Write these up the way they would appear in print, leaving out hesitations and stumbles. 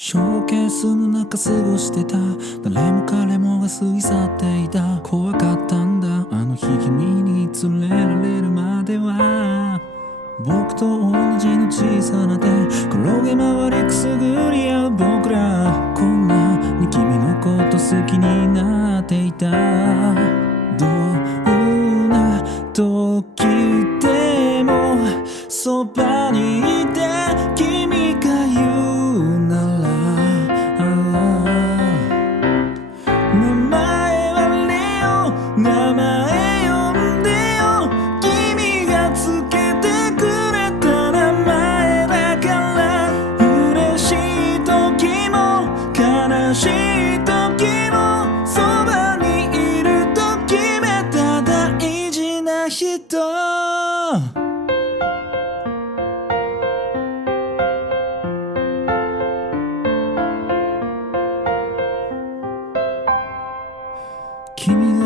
ショーケースの中過ごしてた、誰も彼もが過ぎ去っていた。怖かったんだあの日君に連れられるまでは。僕と同じの小さな手転げ回りくすぐり合う僕ら、こんなに君のこと好きになっていた。どんな時でもそばにいて君が言うなら、名前はレオ、名前呼んでよ。君がつけてくれた名前だから、嬉しい時も悲しい時もそばにいると決めた大事な人。君が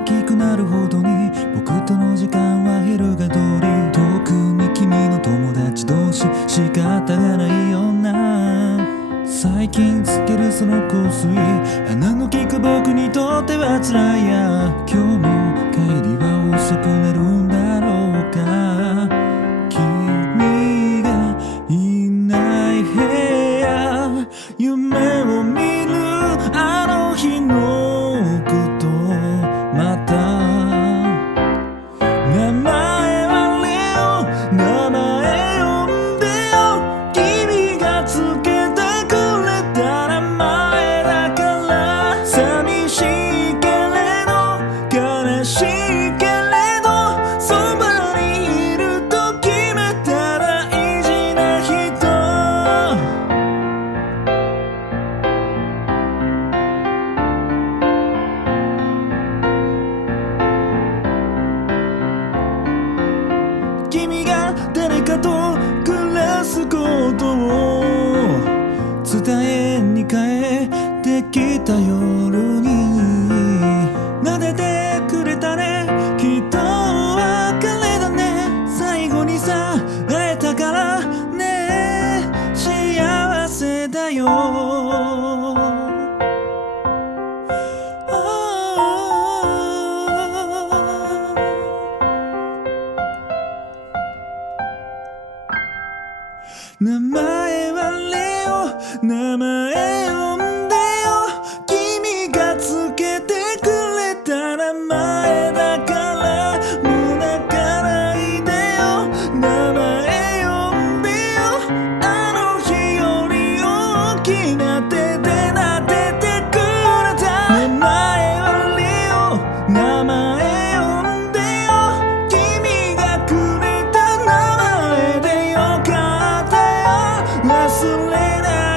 大きくなるほどに僕との時間は減るが通り、特に君の友達同士仕方がないよな。最近つけるその香水、鼻の利く僕にとっては辛いや。今日も帰りは遅くなるんだろうか。君がいない部屋、夢を見るあの日のことまた。名前はレオ、名前呼んでよ。君がつけてくれた名前だから、寂しいけれど悲しいけれどそばにいると決めた大事な人。君が誰かと暮らすことを伝えに帰ってきた夜に撫でてくれたね。きっとお別れだね。最後にさ会えたからね、幸せだよ。名前はレオ、名前呼んでよ。君がつけてくれた名前だから、もう泣かないでよ。名前呼んでよ。あの日より大きな手で撫でてくれた。名前はレオ、名前呼んでよ。君がくれた名前でよかった。忘れない